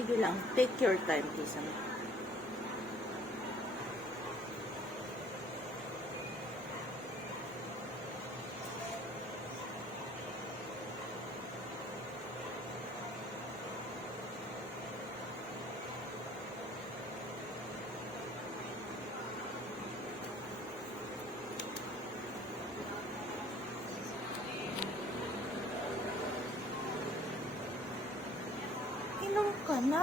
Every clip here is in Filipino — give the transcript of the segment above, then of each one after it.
Sige lang, take your time, Kisame. Inom ka na.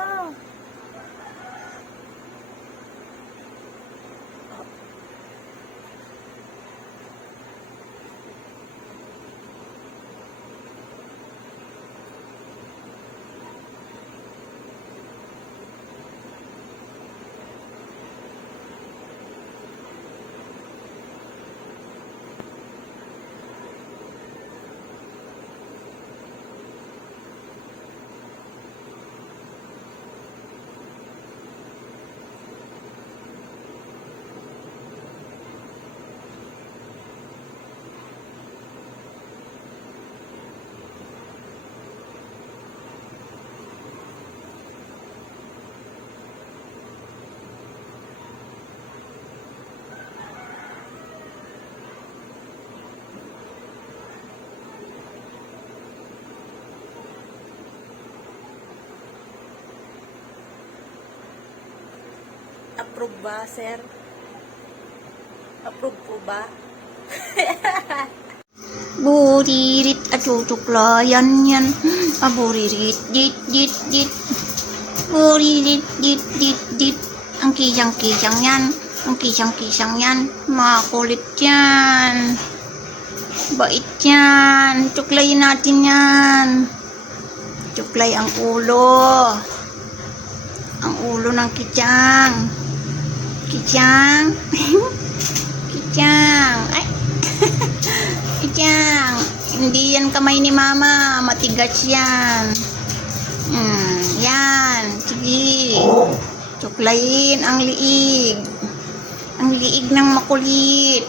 Approve ba, sir? Approve po ba? Buririt at tutuklayan yan. Aburirit, dit, dit, dit. Buririt, dit, dit, dit. Ang kisang-kisang yan. Ang kisang-kisang yan. Makulit yan. Bait yan. Tuklayin natin yan. Tuklay ang ulo. Ang ulo ng kichang. Kichang. kichang. Ay. Kichang, hindi yan kamay ni mama. Matigas yan. Hmm, yan. Sige. Tuklayin ang liig. Ang liig ng makulit.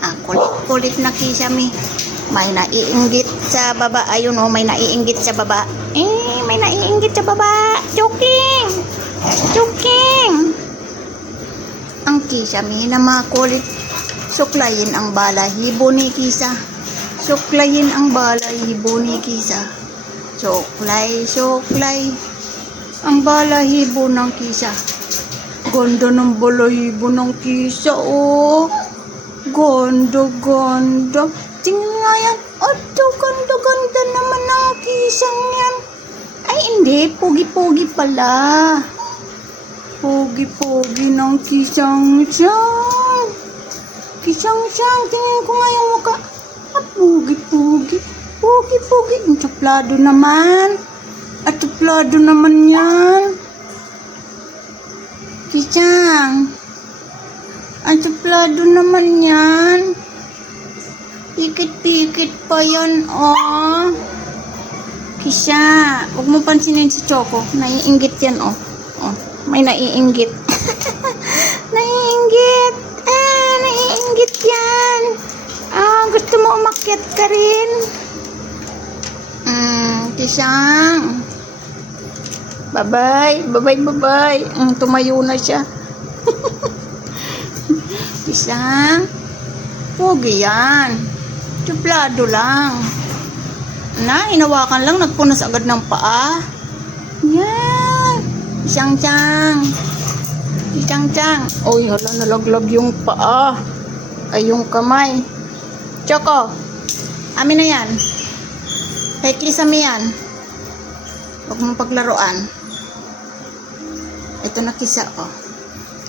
Ah, kulit-kulit na kisami. May naiinggit sa baba. Ayun oh, may naiinggit sa baba. Eh, may naiinggit sa baba. Joking! Joking! Ang kisami na makulit Suklayin ang balahibo ni Kisa. Suklayin ang balahibo ni Kisa. Suklay, suklay. Ang balahibo ng Kisa. Ganda ng balahibo ng Kisa, oh. Ganda, ganda. Tingnan nga yan. Ato, ganda, ganda naman ng Kisang yan. Ay, hindi. Pogi-pogi pala. Pogi-pogi ng Kisang siyang. Kisang-sang, tingnan ko nga yung mukha. Ah, pugi-pugi. Pugi-pugi. Ang suplado naman. At suplado naman yan. Kisang. Ang suplado naman yan. Pikit-pikit pa yan, oh. Kisha, huwag mo pansinin si Choco. Naiinggit yan, oh. May naiinggit. naiinggit. Ah, naiinggit yan. Ah, gusto mo umakyat ka rin? Hmm, kisang. Bye-bye. Bye-bye, bye-bye. Mm, tumayo na siya. kisang. Pogi yan. Tuplado lang. Na, hinawakan lang. Nagpunas agad ng paa. Yan. Isang-chang. Chang-chang. Oy, hala, nalaglag yung paa. Ay, yung kamay. Choco, amin na yan. Kay Kisame yan. Huwag mong paglaruan. Ito na kisa, oh.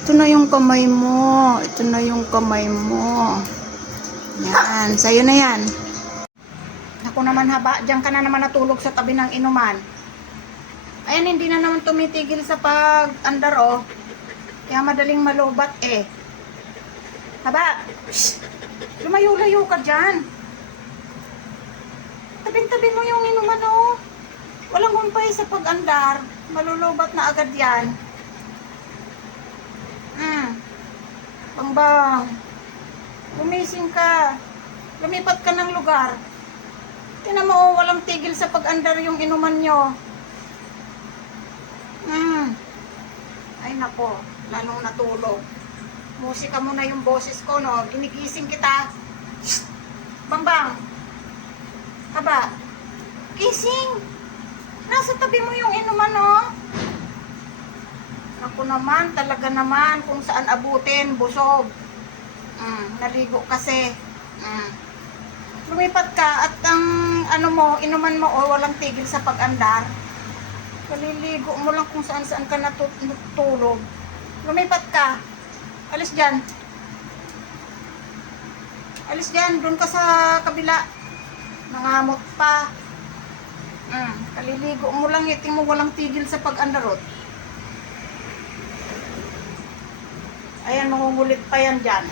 Ito na yung kamay mo. Ito na yung kamay mo. Yan, sa'yo na yan. Ako naman haba, diyan ka na naman natulog sa tabi ng inuman. Ayan, hindi na naman tumitigil sa pag-andar, oh. Kaya madaling malubat eh. Haba! Lumayo-layo ka dyan. Tabing-tabi mo yung inuman oh. Walang humpay sa pag-andar. Malulubat na agad yan. Hmm. Bangbang. Gumising ka. Lumipat ka ng lugar. Tinan mo, oh, walang tigil sa pag-andar yung inuman nyo. Nako, lalong natulog. Musika mo na yung boses ko, no? Inigising kita. Bambang! Aba, gising! Nasa tabi mo yung inuman, no? Ako naman, talaga naman, kung saan abutin, busog. Mm, naligo kasi. Mm. Lumipat ka at ang ano mo, inuman mo o walang tigil sa pag-andar. Kaliligo mo lang kung saan saan ka natu- natulog. Lumipat ka. Alis dyan. Alis dyan, doon ka sa kabila. Nangamot pa. Mm, kaliligo mo lang, iting mo walang tigil sa pag-andarot. Ayan, mangungulit pa yan dyan.